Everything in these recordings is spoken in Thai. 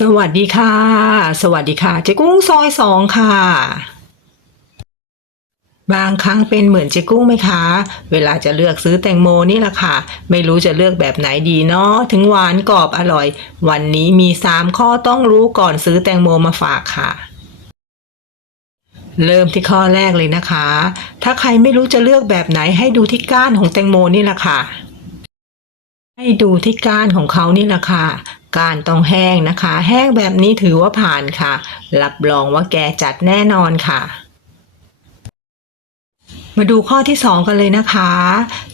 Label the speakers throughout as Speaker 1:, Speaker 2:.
Speaker 1: สวัสดีค่ะ สวัสดีค่ะ เจ๊กุ้งซอยสองค่ะ บางครั้งเป็นเหมือนเจ๊กุ้งไหมคะ เวลาจะเลือกซื้อแตงโมนี่แหละค่ะ ไม่รู้จะเลือกแบบไหนดีเนาะถึงหวานกรอบอร่อย วันนี้มี 3 ข้อต้องรู้ก่อนซื้อแตงโมมาฝากค่ะ เริ่มที่ข้อแรกเลยนะคะ ถ้าใครไม่รู้จะเลือกแบบไหนให้ดูที่ก้านของแตงโมนี่แหละค่ะให้ดูที่ก้านของเขานี่แหละค่ะ กานต้องแห้งนะคะ แห้งแบบนี้ถือว่าผ่านค่ะ รับรองว่าแกจัดแน่นอนค่ะ มาดูข้อที่ 2 กันเลยนะคะ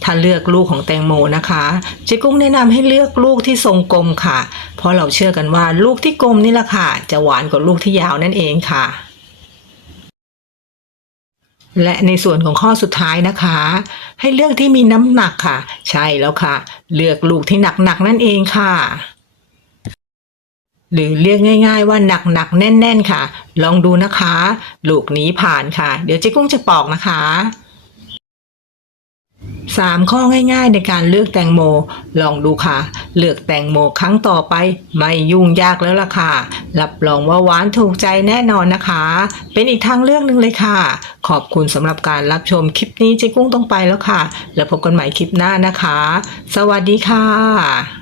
Speaker 1: ถ้าเลือกลูกของแตงโมนะคะเจ๊กุ้งแนะนำให้เลือกลูกที่ทรงกลมค่ะ เพราะเราเชื่อกันว่าลูกที่กลมนี่แหละค่ะ จะหวานกว่าลูกที่ยาวนั่นเองค่ะและในส่วนของข้อสุดท้ายนะคะ ให้เลือกที่มีน้ำหนักค่ะ ใช่แล้วค่ะ เลือกลูกที่หนักๆนั่นเองค่ะ หรือเรียกง่าย ๆ ว่าหนักๆแน่น ๆ ค่ะ ลองดูนะคะ ลูกนี้ผ่านค่ะ เดี๋ยวเจ๊กุ้งจะปอกนะคะสามข้อง่ายๆในการเลือกแตงโม ลองดูค่ะ เลือกแตงโมครั้งต่อไป ไม่ยุ่งยากแล้วล่ะค่ะ รับรองว่าหวานถูกใจแน่นอนนะคะ เป็นอีกทางเลือกหนึ่งเลยค่ะ ขอบคุณสำหรับการรับชมคลิปนี้เจ๊กุ้งต้องไปแล้วค่ะ แล้วพบกันใหม่คลิปหน้านะคะ สวัสดีค่ะ